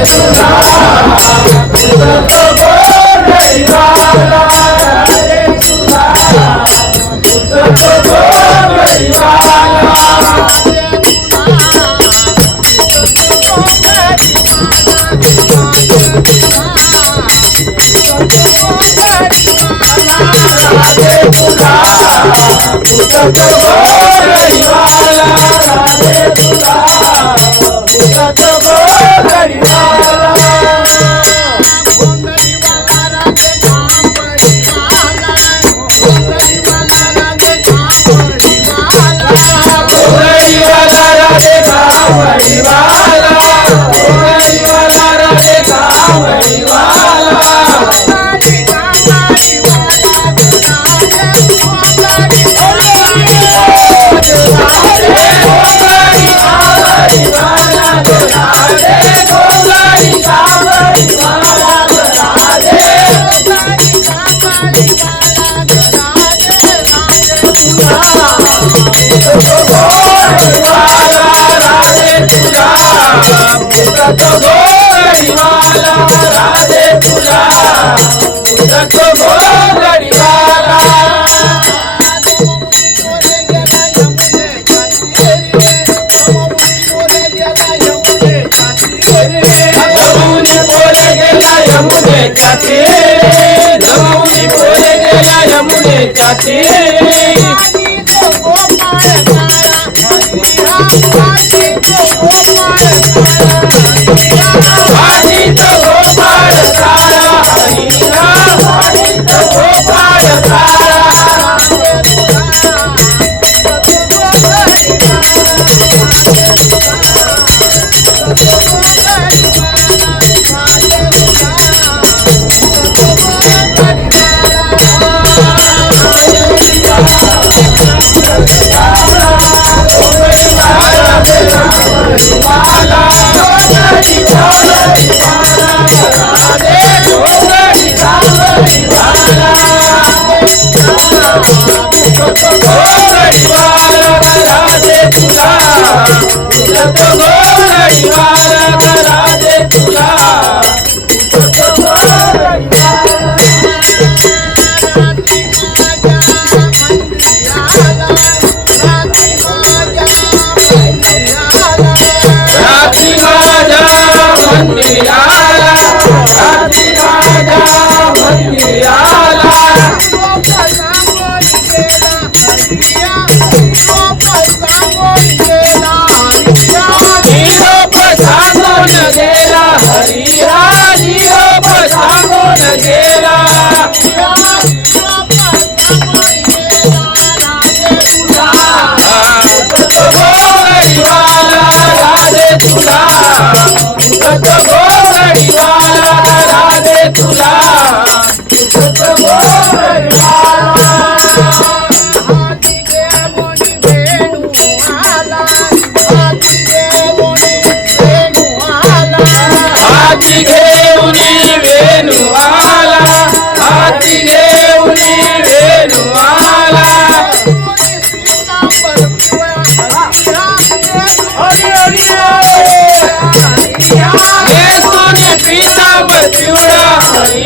Puta, puta, puta, puta, तो गोलड़ी वाला राधे तुला रखो गोलड़ी वाला नमूनी बोले गेला यमुने जाते नमूनी बोले गेला यमुने जाते Esto necesita cualquiera, pues,